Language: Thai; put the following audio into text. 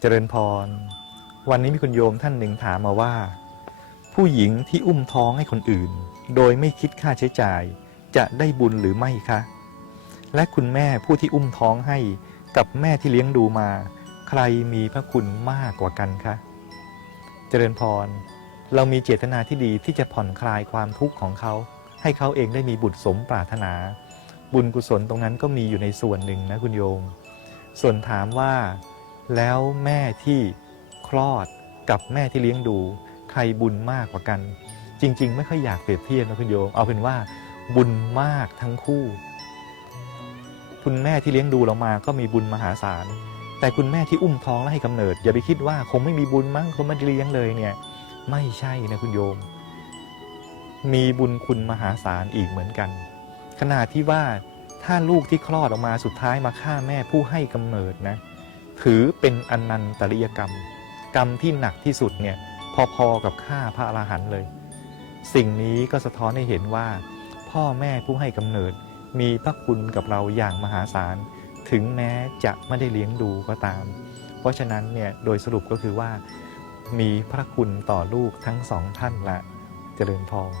เจริญพร วันนี้มีคุณโยมท่านหนึ่งถามมาว่า ผู้หญิงที่อุ้มท้องให้คนอื่น โดยไม่คิดค่าใช้จ่าย จะได้บุญหรือไม่คะ และคุณแม่ผู้ที่อุ้มท้องให้กับแม่ที่เลี้ยงดูมา ใครมีพระคุณมากกว่ากันคะ เจริญพร เรามีเจตนาที่ดีที่จะผ่อนคลายความทุกข์ของเขา ให้เขาเองได้มีบุตรสมปรารถนา บุญกุศลตรงนั้นก็มีอยู่ในส่วนหนึ่งนะคุณโยม ส่วนถามว่า แล้วแม่ที่คลอดกับแม่ที่เลี้ยงดู ใครบุญมากกว่ากัน จริง ๆ ไม่ค่อยอยากเปรียบเทียบนะคุณโยม เอาเป็นว่าบุญมากทั้งคู่ คุณแม่ที่เลี้ยงดูเรามาก็มีบุญมหาศาล แต่คุณแม่ที่อุ้มท้องและให้กำเนิด อย่าไปคิดว่าคงไม่มีบุญมั้งคงไม่เลี้ยงเลยเนี่ย ไม่ใช่นะคุณโยม มีบุญคุณมหาศาลอีกเหมือนกัน ขนาดที่ว่าถ้าลูกที่คลอดออกมาสุดท้ายมาฆ่าแม่ผู้ให้กำเนิดนะ ถือเป็นอนันตริยกรรม กรรมที่หนักที่สุดเนี่ยพอๆกับฆ่าพระอรหันต์เลย สิ่งนี้ก็สะท้อนให้เห็นว่า พ่อแม่ผู้ให้กำเนิดมีพระคุณกับเราอย่างมหาศาล ถึงแม้จะไม่ได้เลี้ยงดูก็ตาม เพราะฉะนั้นเนี่ยโดยสรุปก็คือว่า มีพระคุณต่อลูกทั้งสองท่านละ เจริญพร